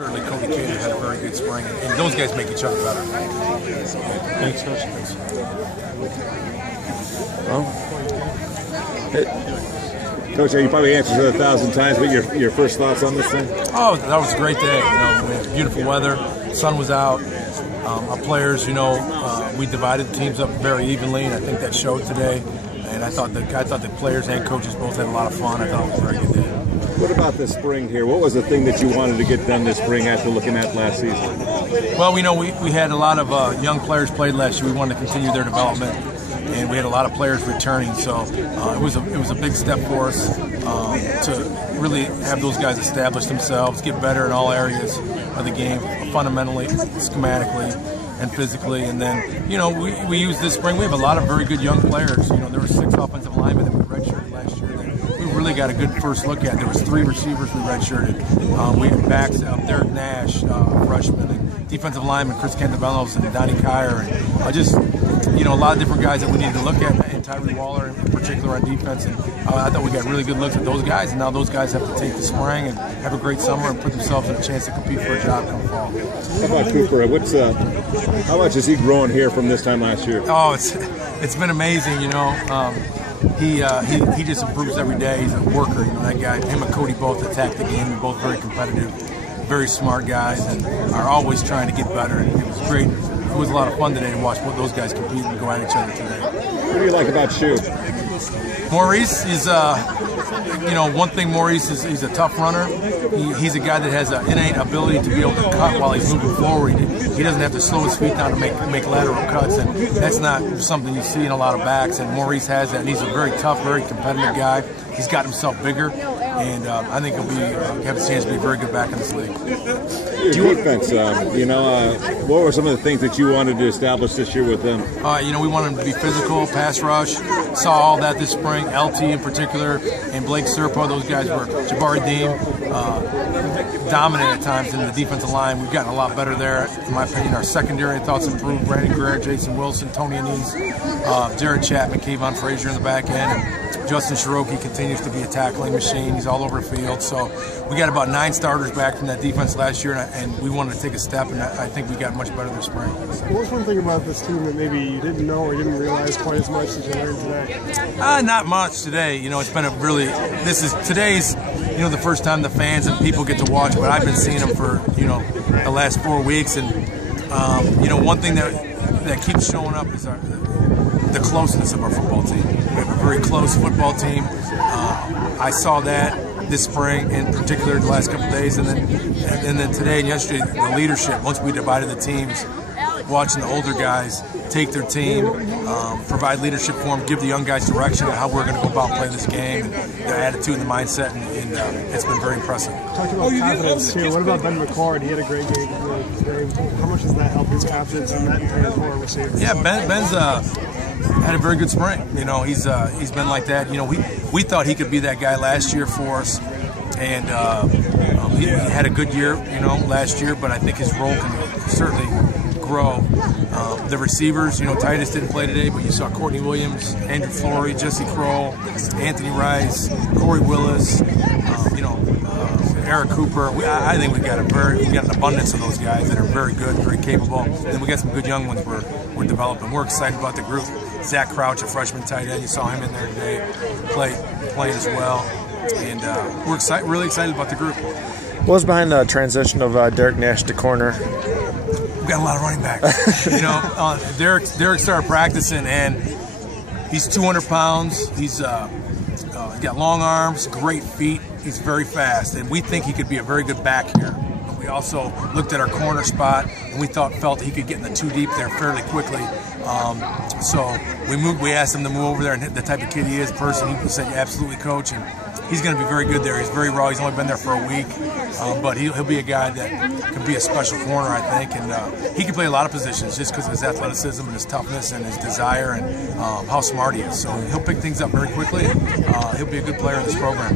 Certainly, Cody Cater had a very good spring, and those guys make each other better. Thanks, Coach. Well, Coach, you probably answered it 1,000 times, but your first thoughts on this thing? Oh, that was a great day. We had beautiful weather, sun was out. Our players, we divided the teams up very evenly, and I think that showed today. And I thought the players and coaches both had a lot of fun. I thought it was a very good day. What about this spring here? What was the thing that you wanted to get done this spring after looking at last season? Well, we had a lot of young players played last year. We wanted to continue their development, and we had a lot of players returning. So it was a big step for us to really have those guys establish themselves, get better in all areas of the game, fundamentally, schematically, and physically. And then, we used this spring. We have a lot of very good young players. There were 6 offensive linemen that we redshirted last year that we really got a good first look at. There was 3 receivers we redshirted. We had backs, Derek Nash, freshman, and defensive lineman Chris Cantavellos and Donnie Kyer, and just a lot of different guys that we needed to look at, and Tyree Waller in particular on defense. And I thought we got really good looks at those guys, and now those guys have to take the spring and have a great summer and put themselves in a chance to compete for a job come fall. How about Cooper? How much is he growing here from this time last year? Oh, it's been amazing. He just improves every day. He's a worker. That guy, him and Cody both attack the game. They're both very competitive, very smart guys, and are always trying to get better. And it was great. It was a lot of fun today to watch both those guys compete and go at each other today. What do you like about Shu? Maurice is, one thing Maurice is, he's a tough runner. He's a guy that has an innate ability to be able to cut while he's moving forward. He doesn't have to slow his feet down to make lateral cuts, and that's not something you see in a lot of backs, and Maurice has that, and he's a very tough, very competitive guy. He's got himself bigger, and I think he'll have a chance to be a very good back in this league. Your defense, what were some of the things that you wanted to establish this year with them? We wanted them to be physical, pass rush. Saw all that this spring. LT in particular, and Blake Serpo. Those guys were Jabari Dean, dominant at times in the defensive line. We've gotten a lot better there, in my opinion. Our secondary, I thought, improved. Brandon Greer, Jason Wilson, Tony Anise, Jared Chapman, Kayvon Frazier in the back end, and Justin Shiroki continues to be a tackling machine. He's all over the field. So we got about 9 starters back from that defense last year, and we wanted to take a step, and I think we got much better this spring. What was one thing about this team that maybe you didn't know or didn't realize quite as much as you learned today? Not much today. It's been today's the first time the fans and people get to watch, but I've been seeing them for the last 4 weeks, and one thing that keeps showing up is the closeness of our football team. We have a very close football team. I saw that this spring, in particular, the last couple of days, and then today and yesterday, the leadership. Once we divided the teams, watching the older guys take their team, provide leadership for them, give the young guys direction on how we're going to go about playing this game, and their attitude and the mindset, and it's been very impressive. Talking about confidence too, what about Ben McCord? He had a great game today. How much does that help his confidence in that entire core receiver? Yeah, Ben's had a very good spring. He's been like that. We thought he could be that guy last year for us, and he had a good year, last year. But I think his role can certainly grow. The receivers, Titus didn't play today, but you saw Courtney Williams, Andrew Flory, Jesse Kroll, Anthony Rice, Corey Willis, Eric Cooper. I think we got an abundance of those guys that are very good, very capable. And we got some good young ones we're developing. We're excited about the group. Zach Crouch, a freshman tight end, you saw him in there today, playing as well. And we're really excited about the group. What was behind the transition of Derek Nash to corner? We've got a lot of running backs. Derek started practicing, and he's 200 pounds. He's got long arms, great feet. He's very fast, and we think he could be a very good back here. But we also looked at our corner spot, and we felt he could get in the 2 deep there fairly quickly. So we asked him to move over there, and the type of kid he is, he said, absolutely, coach. And he's going to be very good there. He's very raw. He's only been there for a week, but he'll be a guy that can be a special corner, I think, and he can play a lot of positions just because of his athleticism and his toughness and his desire and how smart he is. So he'll pick things up very quickly, and he'll be a good player in this program.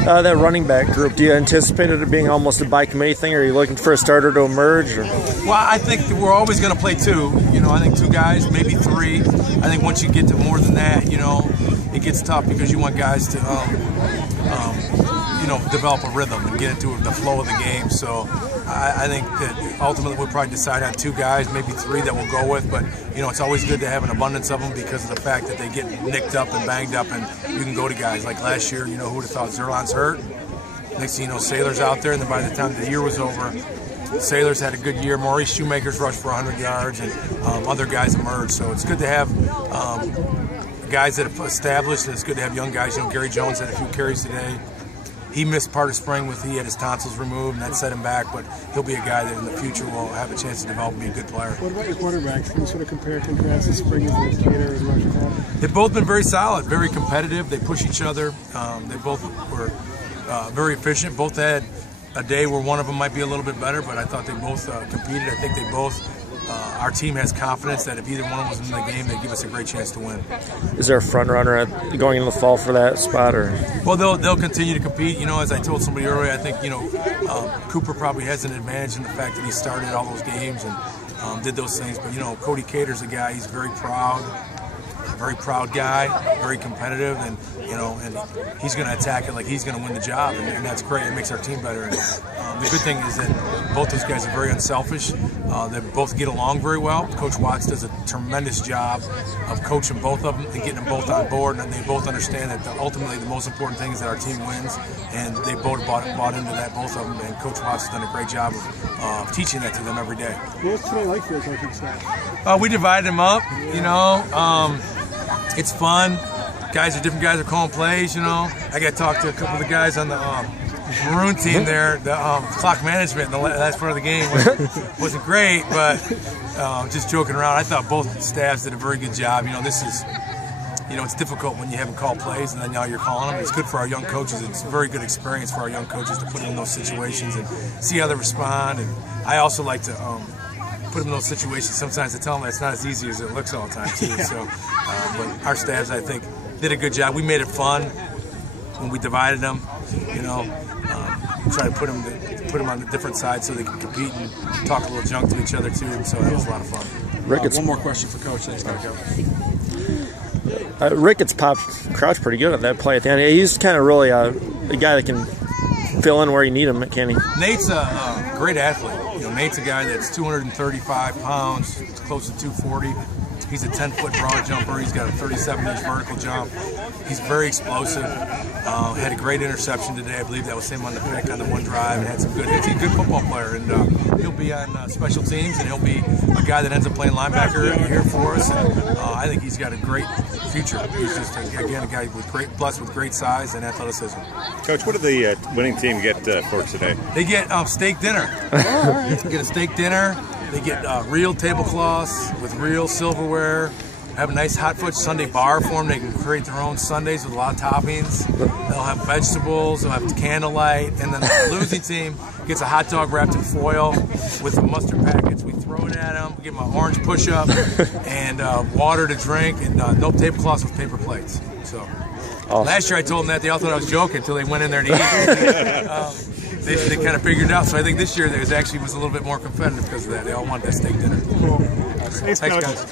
That running back group, do you anticipate it being almost a by committee thing, or are you looking for a starter to emerge? Or? Well, I think we're always going to play 2. I think 2 guys, maybe 3. I think once you get to more than that, it gets tough because you want guys to, develop a rhythm and get into the flow of the game. So I think that ultimately we'll probably decide on 2 guys, maybe 3 that we'll go with. But it's always good to have an abundance of them because of the fact that they get nicked up and banged up, and you can go to guys like last year. Who would have thought Zerlon's hurt? Next thing you know, Saylor's out there, and then by the time the year was over, Saylor's had a good year. Maurice Shoemaker's rushed for 100 yards, and other guys emerged. So it's good to have guys that have established, and it's good to have young guys. Gary Jones had a few carries today. He missed part of spring he had his tonsils removed, and that set him back, but he'll be a guy that in the future will have a chance to develop and be a good player. What about your quarterbacks? Can you sort of compare and contrast the spring as a Cater and Rushing? They've both been very solid, very competitive. They push each other. They both were very efficient. Both had a day where one of them might be a little bit better, but I thought they both competed. I think they both, our team has confidence that if either one was in the game, they'd give us a great chance to win. Is there a front runner going in the fall for that spot? Or? Well, they'll continue to compete. As I told somebody earlier, I think, Cooper probably has an advantage in the fact that he started all those games and did those things. But, Cody Cater's a guy, he's very proud guy, very competitive, and and he's going to attack it like he's going to win the job, and that's great. It makes our team better. And the good thing is that both those guys are very unselfish. They both get along very well. Coach Watts does a tremendous job of coaching both of them and getting them both on board, and they both understand that ultimately the most important thing is that our team wins, and they both bought into that, both of them. And Coach Watts has done a great job of teaching that to them every day. What was today like for your coaching staff? We divided them up. It's fun. Different guys are calling plays, I got to talk to a couple of the guys on the Maroon team there. The clock management in the last part of the game wasn't great, but just joking around. I thought both staffs did a very good job. This is, it's difficult when you haven't called plays and then now you're calling them. It's good for our young coaches. It's a very good experience for our young coaches to put in those situations and see how they respond. And I also like to put them in those situations. Sometimes I tell them that it's not as easy as it looks all the time too. So, but our staffs, I think, did a good job. We made it fun when we divided them. Try to put them on the different sides so they can compete and talk a little junk to each other too. So that was a lot of fun. Ricketts, one more question for Coach. Thanks, go. Ricketts popped Crouch pretty good at that play at the end. He's kind of really a guy that can fill in where you need him, can he? Nate's a great athlete. Nate's a guy that's 235 pounds, close to 240. He's a 10-foot broad jumper. He's got a 37-inch vertical jump. He's very explosive. Had a great interception today. I believe that was him on the pick on the one drive. And had some good hits. He's a good football player, and he'll be on special teams, and he'll be a guy that ends up playing linebacker here for us. And I think he's got a great future. He's just again a guy blessed with great size and athleticism. Coach, what did the winning team get for today? They get steak dinner. They get a steak dinner. They get real tablecloths with real silverware. Have a nice hot fudge sundae bar for them. They can create their own sundaes with a lot of toppings. They'll have vegetables. They'll have candlelight. And then the losing team gets a hot dog wrapped in foil with some mustard packets. We throw it at them. We give them an orange push-up and water to drink, and no tablecloths with paper plates. So last year I told them that. They all thought I was joking until they went in there to eat. They kind of figured it out. So I think this year there was a little bit more competitive because of that. They all wanted that steak dinner. Cool. Thanks, Coach. Guys.